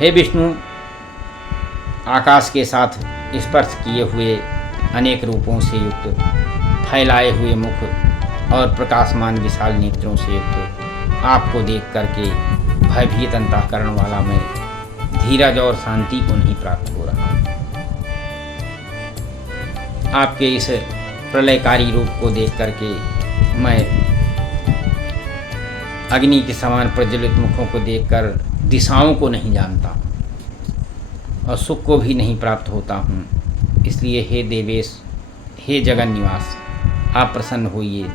हे विष्णु, आकाश के साथ स्पर्श किए हुए अनेक रूपों से युक्त, फैलाए हुए मुख और प्रकाशमान विशाल नेत्रों से युक्त आपको देख करके भयभीत अंतःकरण वाला मैं धीरज और शांति को नहीं प्राप्त हो रहा। आपके इस प्रलयकारी रूप को देख करके मैं अग्नि के समान प्रज्वलित मुखों को देखकर दिशाओं को नहीं जानता और सुख को भी नहीं प्राप्त होता हूँ। इसलिए हे देवेश, हे जगन निवास, आप प्रसन्न होइए।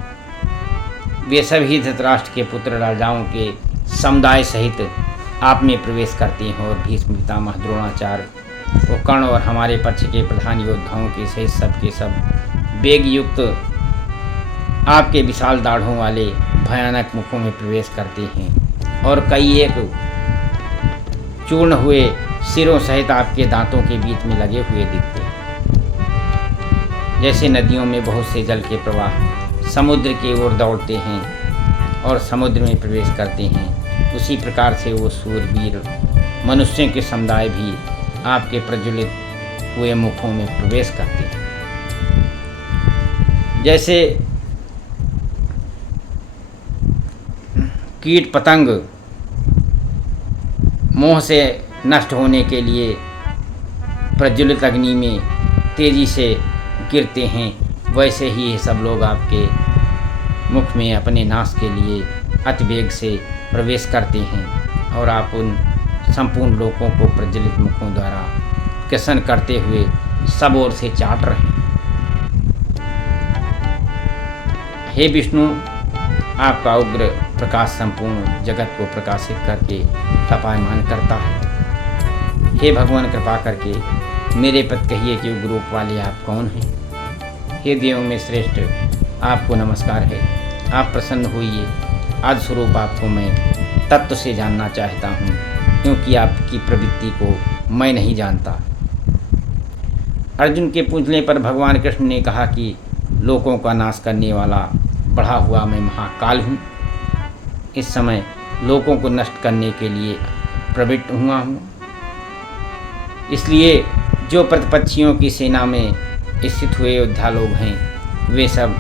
वे सभी धृतराष्ट्र के पुत्र राजाओं के समुदाय सहित आप में प्रवेश करते हैं और भीष्म पितामह, द्रोणाचार्य और कर्ण और हमारे पक्ष के प्रधान योद्धाओं के सहित सबके सब वेग युक्त आपके विशाल दाढ़ों वाले भयानक मुखों में प्रवेश करते हैं और कई एक चूर्ण हुए सिरों सहित आपके दांतों के बीच में लगे हुए दिखते हैं। जैसे नदियों में बहुत से जल के प्रवाह समुद्र की ओर दौड़ते हैं और समुद्र में प्रवेश करते हैं, उसी प्रकार से वो सूरवीर मनुष्यों के समुदाय भी आपके प्रज्वलित हुए मुखों में प्रवेश करते हैं। जैसे कीट पतंग मोह से नष्ट होने के लिए प्रज्वलित अग्नि में तेजी से गिरते हैं, वैसे ही ये सब लोग आपके मुख में अपने नाश के लिए अति वेग से प्रवेश करते हैं और आप उन संपूर्ण लोगों को प्रज्वलित मुखों द्वारा कृष्ण करते हुए सब ओर से चाट रहे हैं। हे विष्णु, आपका उग्र प्रकाश संपूर्ण जगत को प्रकाशित करके तपायमान करता है। हे भगवान, कृपा करके मेरे पद कहिए कि उग्र रूप वाले आप कौन हैं। हे देवों में श्रेष्ठ, आपको नमस्कार है। आप प्रसन्न होइए। आदि स्वरूप आपको मैं तत्व से जानना चाहता हूँ, क्योंकि आपकी प्रवृत्ति को मैं नहीं जानता। अर्जुन के पूछने पर भगवान कृष्ण ने कहा कि लोगों का नाश करने वाला बढ़ा हुआ मैं महाकाल हूँ। इस समय लोगों को नष्ट करने के लिए प्रवृत्त हुआ हूँ। इसलिए जो प्रतिपक्षियों की सेना में स्थित हुए योद्धा लोग हैं, वे सब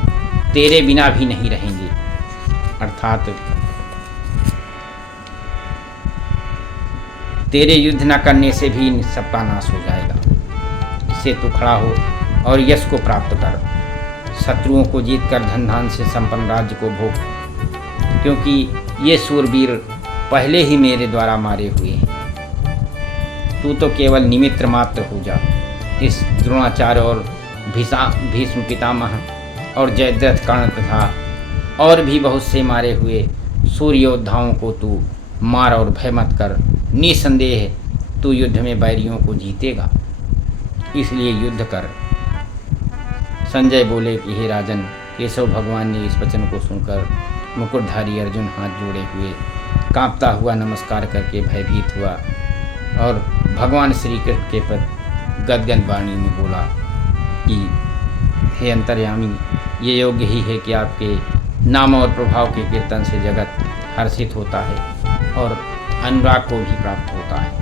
तेरे बिना भी नहीं रहेंगे, अर्थात तेरे युद्ध न करने से भी इन सबका नाश हो जाएगा। इससे तू खड़ा हो और यश को प्राप्त कर, शत्रुओं को जीत कर धन धान से संपन्न राज्य को भोग, क्योंकि ये सूरवीर पहले ही मेरे द्वारा मारे हुए हैं। तू तो केवल निमित्त मात्र हो जा। इस द्रोणाचार्य और भीष्म पितामह और जयद्रथ, कर्ण तथा और भी बहुत से मारे हुए सूर्य योद्धाओं को तू मार और भय मत कर। निसंदेह तू युद्ध में बैरियों को जीतेगा, इसलिए युद्ध कर। संजय बोले कि हे राजन, केशव भगवान ने इस वचन को सुनकर मुकुटधारी अर्जुन हाथ जोड़े हुए कांपता हुआ नमस्कार करके भयभीत हुआ और भगवान श्री कृष्ण के प्रति गदगद वाणी में बोला कि हे अंतर्यामी, ये योग्य ही है कि आपके नाम और प्रभाव के कीर्तन से जगत हर्षित होता है और अनुराग को भी प्राप्त होता है।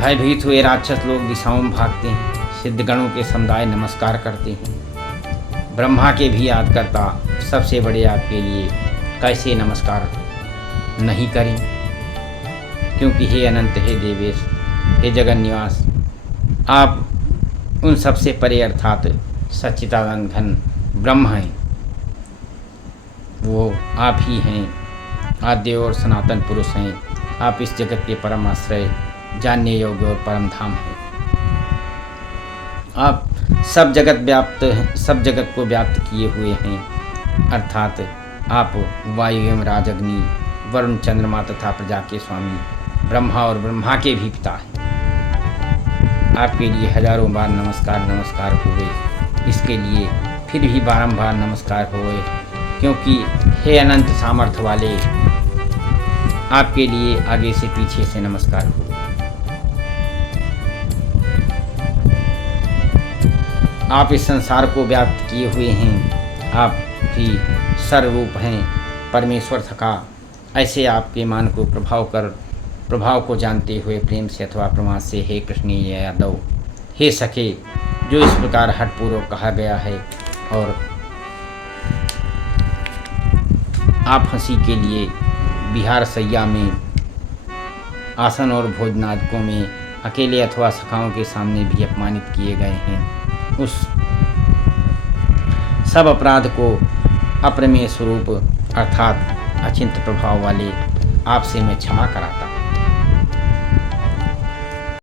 भयभीत हुए राक्षस लोग दिशाओं में भागते हैं, सिद्धगणों के समुदाय नमस्कार करते हैं। ब्रह्मा के भी याद करता सबसे बड़े आपके लिए कैसे नमस्कार नहीं करें, क्योंकि हे अनंत, हे देवेश, हे जगन निवास, आप उन सबसे परे अर्थात सच्चिदानंद घन ब्रह्म हैं। वो आप ही हैं, आद्य और सनातन पुरुष हैं। आप इस जगत के परम आश्रय, जानने योग्य और परम धाम हैं। आप सब जगत व्याप्त हैं, सब जगत को व्याप्त किए हुए हैं, अर्थात आप वायु एवं राजअग्नि, वरुण, चंद्रमा तथा प्रजा के स्वामी, ब्रह्मा और ब्रह्मा के भी पिता हैं। आपके लिए हजारों बार नमस्कार हुए, इसके लिए फिर भी बारंबार नमस्कार हुए, क्योंकि हे अनंत सामर्थ्य वाले, आपके लिए आगे से पीछे से नमस्कार हुए। आप इस संसार को व्याप्त किए हुए हैं। आप भी सर्वरूप हैं, परमेश्वर थका ऐसे आपके मान को प्रभाव को जानते हुए प्रेम से अथवा प्रमाद से हे कृष्णीय यादव, हे सखे, जो इस प्रकार हठपूर्वक कहा गया है और आप हंसी के लिए विहार सैया में, आसन और भोजनादिकों में अकेले अथवा सखाओं के सामने भी अपमानित किए गए हैं, उस सब अपराध को अप्रमेय स्वरूप अर्थात अचिंत्य प्रभाव वाले आपसे मैं क्षमा कराता